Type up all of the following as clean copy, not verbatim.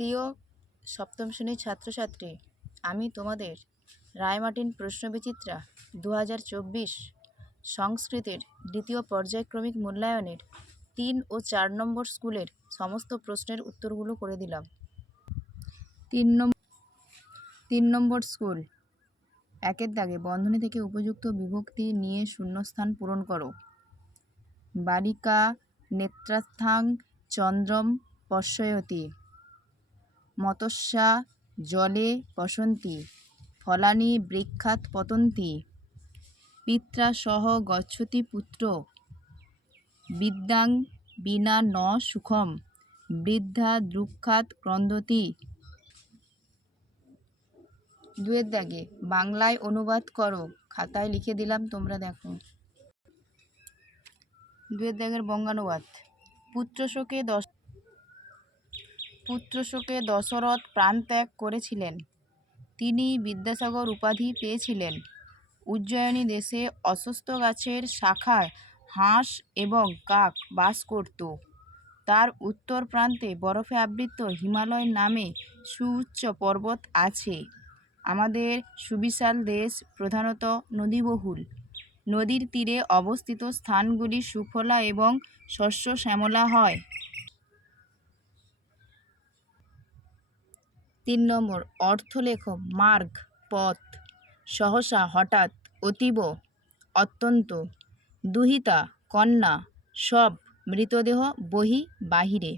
প্রিয় সপ্তম শ্রেণীর ছাত্রছাত্রী, আমি তোমাদের রায়মার্টিন প্রশ্নবিচিত্রা 2024 সংস্কৃতের দ্বিতীয় পর্যায়ক্রমিক মূল্যায়নের 3 ও 4 নম্বর স্কুলের সমস্ত প্রশ্নের উত্তরগুলো করে দিলাম। 3 নম্বর স্কুল, 1-এর দাগে বন্ধনী থেকে উপযুক্ত বিভক্তি নিয়ে শূন্যস্থান পূরণ করো। বালিকা নেত্রাস্থাং চন্দ্রম পশ্যয়তি, মতস্যা জলে বসন্তি, ফলানি বৃক্ষাৎ পতন্তি, পিত্রা সহ গচ্ছতি পুত্র, বিদ্যাং বিনা ন সুখম, বৃদ্ধা দুঃখাৎ ক্রন্দতি। 2-এর দাগে বাংলায় অনুবাদ করো, খাতায় লিখে দিলাম, তোমরা দেখো। 2-এর দাগের বঙ্গানুবাদ। পুত্রশোকে দশরথ প্রাণত্যাগ করেছিলেন। তিনি বিদ্যাসাগর উপাধি পেয়েছিলেন। উজ্জয়িনী দেশে অশ্বত্থ গাছের শাখায় হাঁস এবং কাক বাস করত। তার উত্তর প্রান্তে বরফে আবৃত হিমালয় নামে সুউচ্চ পর্বত আছে। আমাদের সুবিশাল দেশ প্রধানত নদীবহুল। নদীর তীরে অবস্থিত স্থানগুলি সুফলা এবং শস্য শ্যামলা হয়। 3 নম্বর, অর্থ লেখো। মার্গ পথ, সহসা হঠাৎ, অতীব অত্যন্ত, দুহিতা কন্যা, সব মৃতদেহ বহি বাহিরে।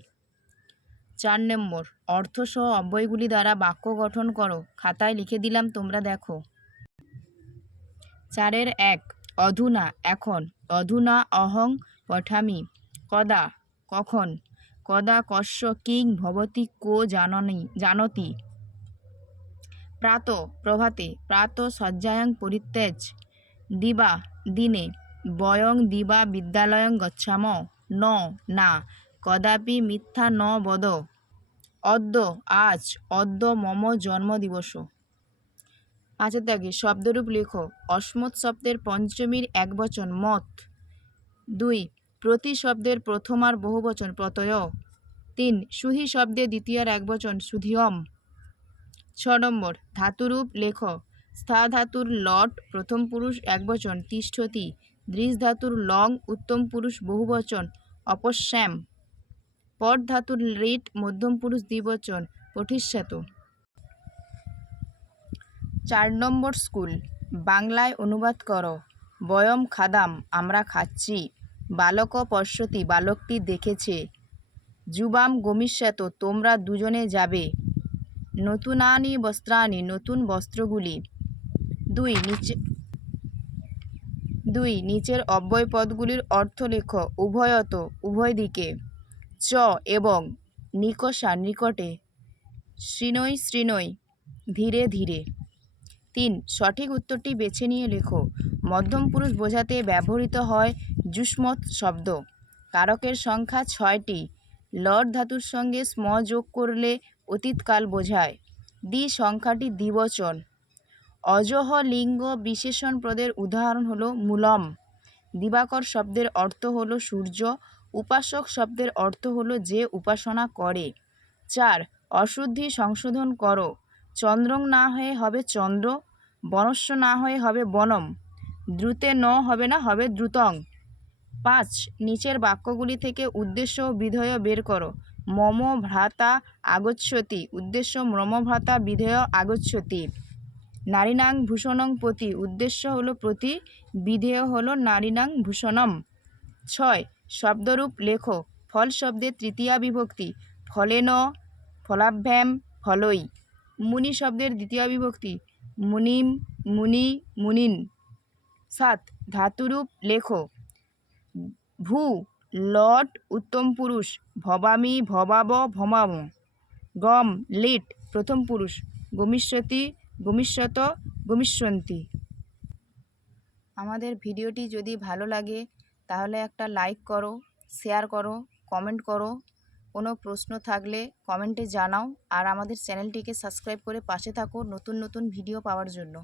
4 নম্বর, অর্থসহ অব্যয়গুলি দ্বারা বাক্য গঠন করো, খাতায় লিখে দিলাম, তোমরা দেখো। 4-এর 1, অধুনা এখন, অধুনা অহং পঠামি, কদা কখন, কদা কস্য কিং ভবতি কো জানতি, প্রাত প্রভাতে, প্রাত শয্যায়াং পরিত্যজ, দিবা দিনে, বয়ং দিবা বিদ্যালয়ং গচ্ছাম, ন না, কদাপি মিথ্যা ন বদ, অদ্য আজ, অদ্য মম জন্মদিবস। 5-এর দাগে শব্দরূপ লেখো। অস্মৎ শব্দের পঞ্চমীর একবচন মত। 2, প্রতি শব্দের প্রথমার বহুবচন প্রত্যয়। 3, সুহি শব্দের দ্বিতীয়ার একবচন সুধিয়ম। 6 নম্বর, ধাতুরূপ লেখো। স্থা ধাতুর লট প্রথম পুরুষ একবচন তিষ্ঠতি, দৃশ ধাতুর লং উত্তম পুরুষ বহুবচন অপশ্যাম, পট ধাতুর রিট মধ্যম পুরুষ দ্বিবচন পঠিষ্যত। 4 নম্বর স্কুল, বাংলায় অনুবাদ করো। বয়ম খাদাম, আমরা খাচ্ছি। বালক পশ্যতি, বালকটি দেখেছে। যুবাম গমিষ্যত, তোমরা দুজনে যাবে। নতুনানি বস্ত্রাণি, নতুন বস্ত্রগুলি। 2, নিচের অব্যয় পদগুলির অর্থ লেখো। উভয়ত, উভয় দিকে। চ এবং, নিকষা নিকটে, শৃণৈ শৃণৈ, ধীরে ধীরে। 3, সঠিক উত্তরটি বেছে নিয়ে লেখো। মধ্যম পুরুষ বোঝাতে ব্যবহৃত হয় যুষ্মৎ শব্দ। কারকের সংখ্যা 6টি। লট ধাতুর সঙ্গে স্ম যোগ করলে অতীতকাল বোঝায়। দ্বি সংখ্যাটি দ্বিবচন। অজহ লিঙ্গ বিশেষণ পদের উদাহরণ হলো মূলম। দিবাকর শব্দের অর্থ হলো সূর্য। উপাসক শব্দের অর্থ হলো যে উপাসনা করে। 4, অশুদ্ধি সংশোধন করো। চন্দ্রং না হয়ে হবে চন্দ্র, বনস্য না হয়ে হবে বনম, দ্রুতে ন হবে না, হবে দ্রুতং। 5, নিচের বাক্যগুলি থেকে উদ্দেশ্য ও বিধেয় বের করো। মম ভ্রাতা আগচ্ছতি, উদ্দেশ্য মম ভ্রাতা, বিধেয় আগচ্ছতি। নারীনাং ভূষণং প্রতি, উদ্দেশ্য হলো প্রতি, বিধেয় হলো নারীনাং ভূষণম। 6, শব্দরূপ লেখো। ফল শব্দের তৃতীয়া বিভক্তি ফলেন, ফলাভ্যাম, ফলই। মুনি শব্দের দ্বিতীয় বিভক্তি মুনিম, মুনি, মুনিন। 7, ধাতুরূপ লেখো। ভূ লট উত্তম পুরুষ, ভবামি, ভবাব, ভমাম। গম লিট প্রথম পুরুষ, গমিষ্যতি, গমিষ্যত, গমিষ্যন্তি। আমাদের ভিডিওটি যদি ভালো লাগে তাহলে একটা লাইক করো, শেয়ার করো, কমেন্ট করো। কোনো প্রশ্ন থাকলে কমেন্টে জানাও। আর আমাদের চ্যানেলটিকে সাবস্ক্রাইব করে পাশে থাকো নতুন নতুন ভিডিও পাওয়ার জন্য।